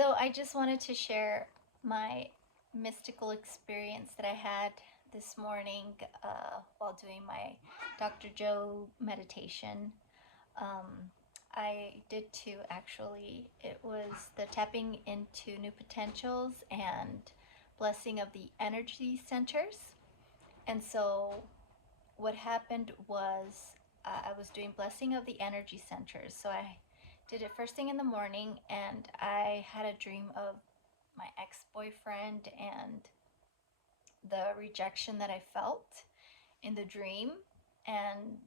So I just wanted to share my mystical experience that I had this morning while doing my Dr. Joe meditation. Um, I did two actually. It was the tapping into new potentials and blessing of the energy centers. And so what happened was I was doing blessing of the energy centers. So I did it first thing in the morning, and I had a dream of my ex-boyfriend and the rejection that I felt in the dream. And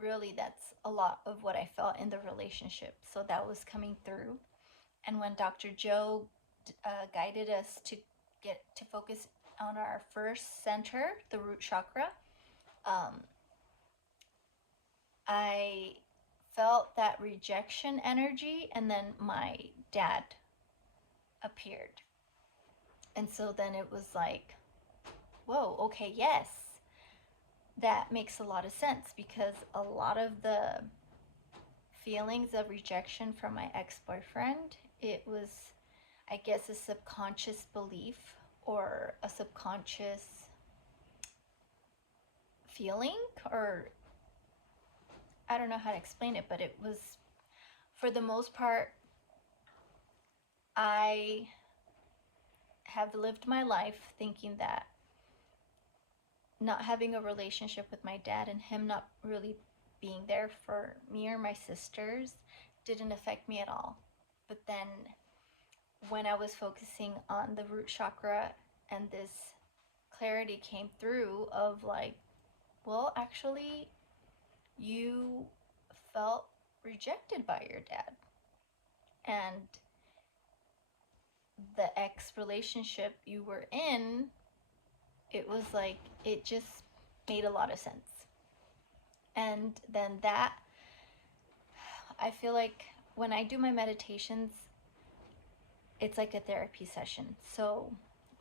really, that's a lot of what I felt in the relationship. So that was coming through. And when Dr. Joe guided us to get to focus on our first center, the root chakra, um, I felt that rejection energy, and then my dad appeared. And so then it was like, whoa, okay, yes, that makes a lot of sense, because a lot of the feelings of rejection from my ex-boyfriend, it was, I guess, a subconscious belief or a subconscious feeling, or I don't know how to explain it, but it was, for the most part, I have lived my life thinking that not having a relationship with my dad and him not really being there for me or my sisters didn't affect me at all. But then when I was focusing on the root chakra, and this clarity came through of like, well, actually, you felt rejected by your dad. And the ex relationship you were in, it was like, it just made a lot of sense. And then that, I feel like when I do my meditations, it's like a therapy session. So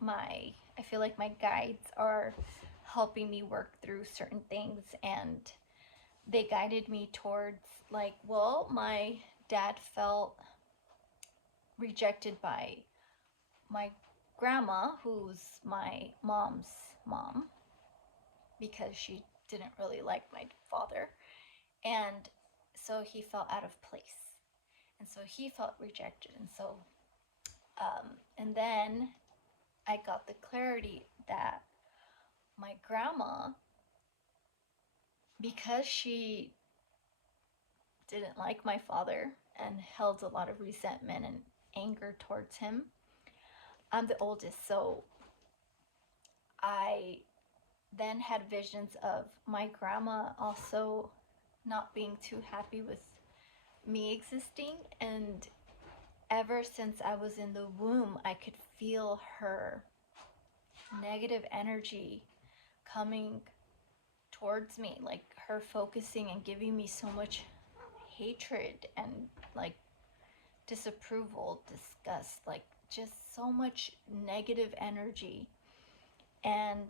I feel like my guides are helping me work through certain things, and they guided me towards like, well, my dad felt rejected by my grandma, who's my mom's mom, because she didn't really like my father. And so he felt out of place. And so he felt rejected. And then I got the clarity that my grandma, because she didn't like my father and held a lot of resentment and anger towards him, I'm the oldest. So I then had visions of my grandma also not being too happy with me existing. And ever since I was in the womb, I could feel her negative energy coming towards me, like her focusing and giving me so much hatred and like disapproval, disgust, like just so much negative energy. And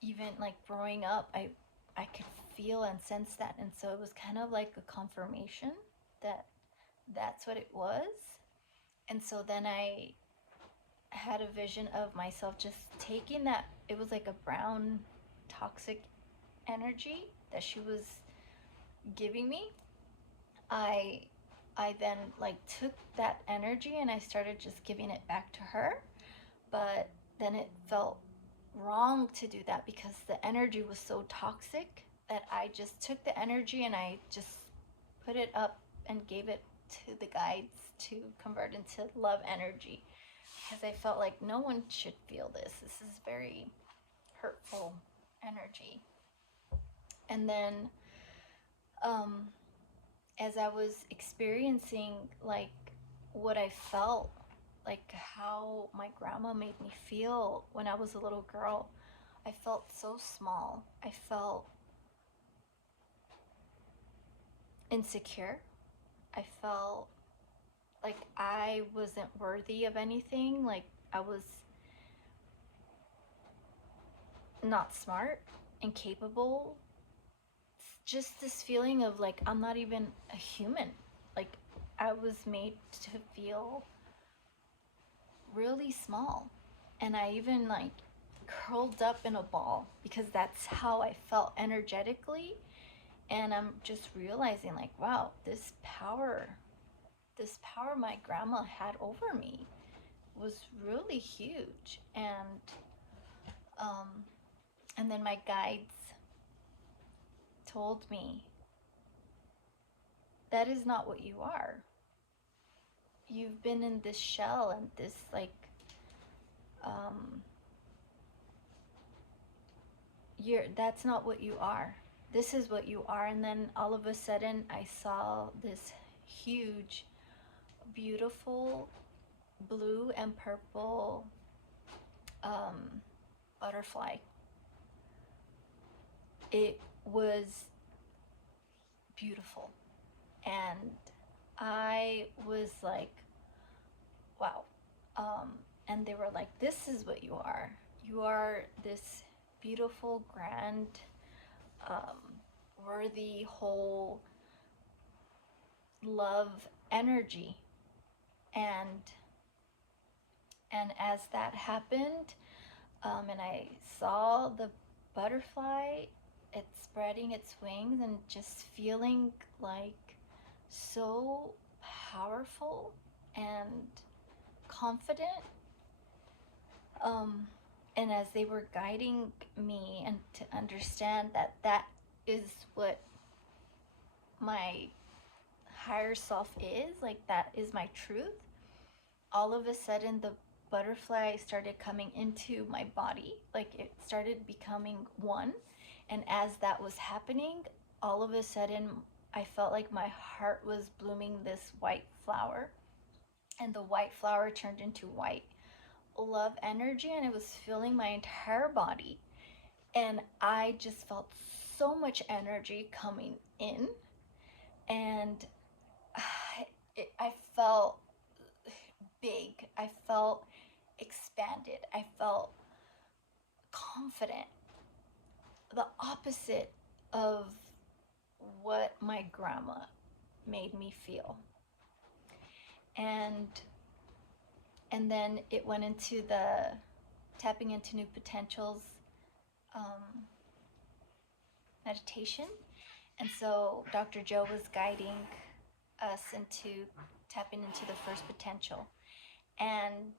even like growing up, I could feel and sense that. And so it was kind of like a confirmation that that's what it was. And so then I had a vision of myself just taking that, it was like a brown toxic energy that she was giving me. I then like took that energy and I started just giving it back to her. But then it felt wrong to do that, because the energy was so toxic that I just took the energy and I just put it up and gave it to the guides to convert into love energy, because I felt like no one should feel this. This is very hurtful energy. And then um, as I was experiencing like what I felt, like how my grandma made me feel when I was a little girl, I felt so small. I felt insecure. I felt like I wasn't worthy of anything. Like I was not smart and capable. Just this feeling of like I'm not even a human. Like I was made to feel really small. And I even like curled up in a ball because that's how I felt energetically. And I'm just realizing, like, wow, this power my grandma had over me was really huge. Um, and then my guides told me, that is not what you are. You've been in this shell and this, like, um, that's not what you are. This is what you are. And then all of a sudden, I saw this huge, beautiful blue and purple butterfly. It was beautiful. And I was like, wow. And they were like, this is what you are. You are this beautiful, grand, um, worthy, whole, love energy. And as that happened, and I saw the butterfly, it spreading its wings and just feeling like so powerful and confident. And as they were guiding me and to understand that that is what my higher self is, like that is my truth, all of a sudden the butterfly started coming into my body, like it started becoming one. And as that was happening, all of a sudden I felt like my heart was blooming this white flower, and the white flower turned into white love energy, and it was filling my entire body. And I just felt so much energy coming in, and I felt big. I felt expanded. I felt confident. The opposite of what my grandma made me feel. And then it went into the tapping into new potentials meditation. And so Dr. Joe was guiding us into tapping into the first potential. And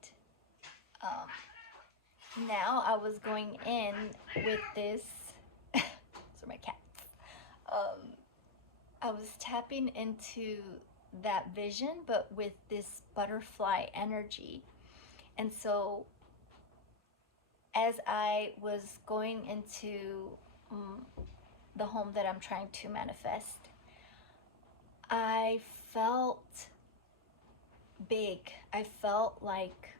now I was going in with this. Those are my cats. I was tapping into that vision, but with this butterfly energy. And so as I was going into the home that I'm trying to manifest, I felt big. I felt like,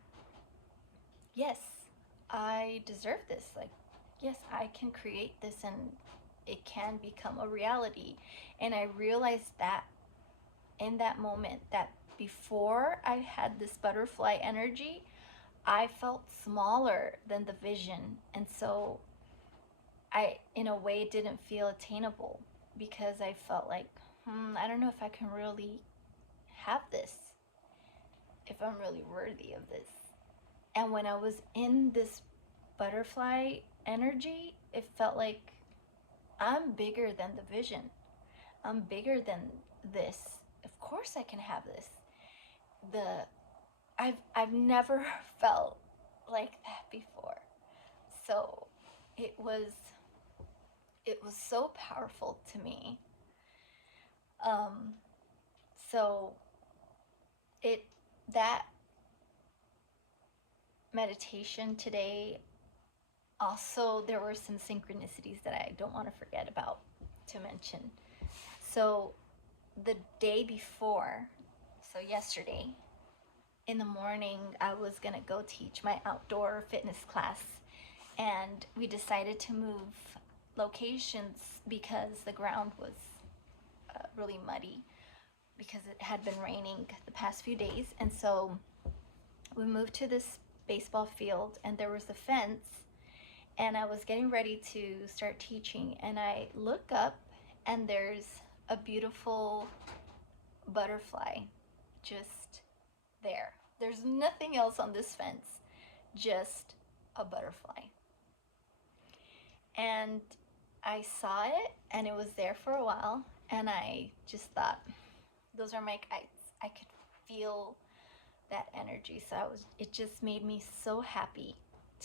yes, I deserve this. Like, yes, I can create this and it can become a reality. And I realized that in that moment, that before I had this butterfly energy, I felt smaller than the vision. And so I, in a way, didn't feel attainable because I felt like, I don't know if I can really have this, if I'm really worthy of this. And when I was in this butterfly energy, it felt like I'm bigger than the vision. I'm bigger than this. Of course I can have this. I've never felt like that before. So it was so powerful to me. So that meditation today, also there were some synchronicities that I don't want to forget about to mention. So the day before, so yesterday, in the morning, I was gonna go teach my outdoor fitness class, and we decided to move locations because the ground was really muddy because it had been raining the past few days. And so we moved to this baseball field, and there was a fence, and I was getting ready to start teaching, and I look up and there's a beautiful butterfly just there. There's nothing else on this fence, just a butterfly. And I saw it, and it was there for a while, and I just thought, those are my kites. I could feel that energy. So it just made me so happy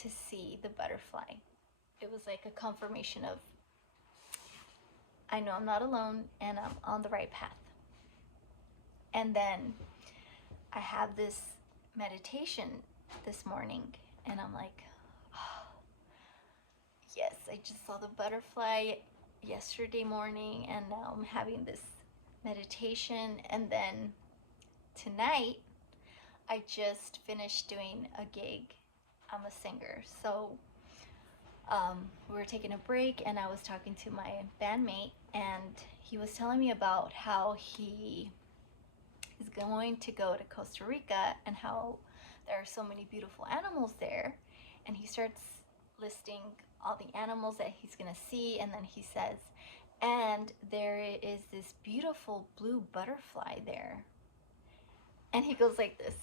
to see the butterfly. It was like a confirmation of, I know I'm not alone and I'm on the right path. And then I have this meditation this morning, and I'm like, oh, yes, I just saw the butterfly yesterday morning, and now I'm having this meditation. And then tonight, I just finished doing a gig. I'm a singer, so we were taking a break, and I was talking to my bandmate, and he was telling me about how he is going to go to Costa Rica and how there are so many beautiful animals there. And he starts listing all the animals that he's going to see, and then he says, and there is this beautiful blue butterfly there. And he goes like this,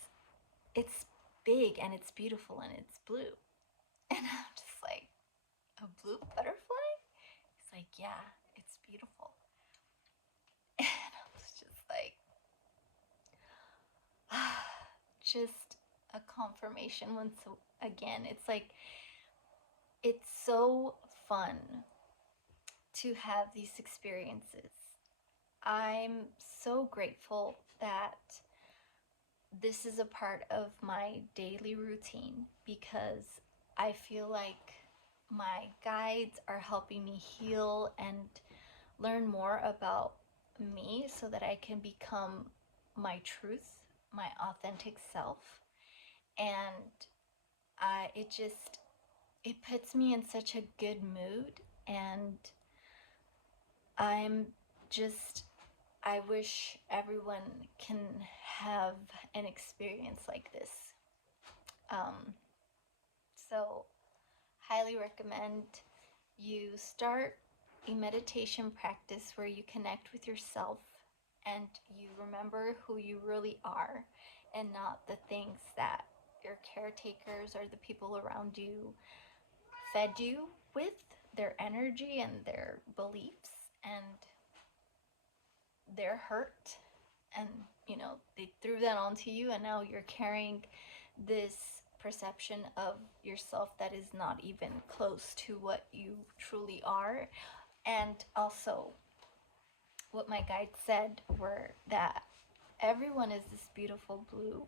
it's big and it's beautiful and it's blue. And I'm just like, a blue butterfly? He's like, yeah, it's beautiful. And I was just like, just a confirmation once again. It's like, it's so fun to have these experiences. I'm so grateful that this is a part of my daily routine, because I feel like my guides are helping me heal and learn more about me so that I can become my truth, my authentic self. And it puts me in such a good mood. And I'm just, I wish everyone can have an experience like this. So highly recommend you start a meditation practice where you connect with yourself and you remember who you really are, and not the things that your caretakers or the people around you fed you with, their energy and their beliefs and their hurt. And they threw that onto you, and now you're carrying this perception of yourself that is not even close to what you truly are. And also, what my guide said were that everyone is this beautiful blue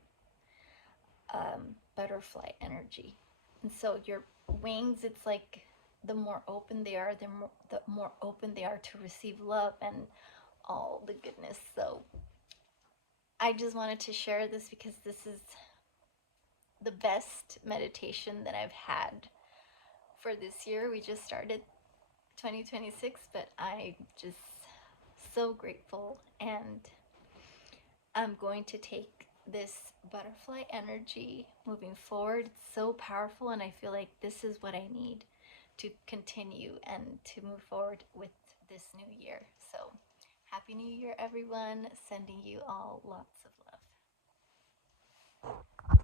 butterfly energy. And so your wings, it's like the more open they are, the more open they are to receive love and all the goodness. So I just wanted to share this because this is the best meditation that I've had for this year. We just started 2026, but I'm just so grateful, and I'm going to take this butterfly energy moving forward. It's so powerful, and I feel like this is what I need to continue and to move forward with this new year. So Happy New Year, everyone. Sending you all lots of love.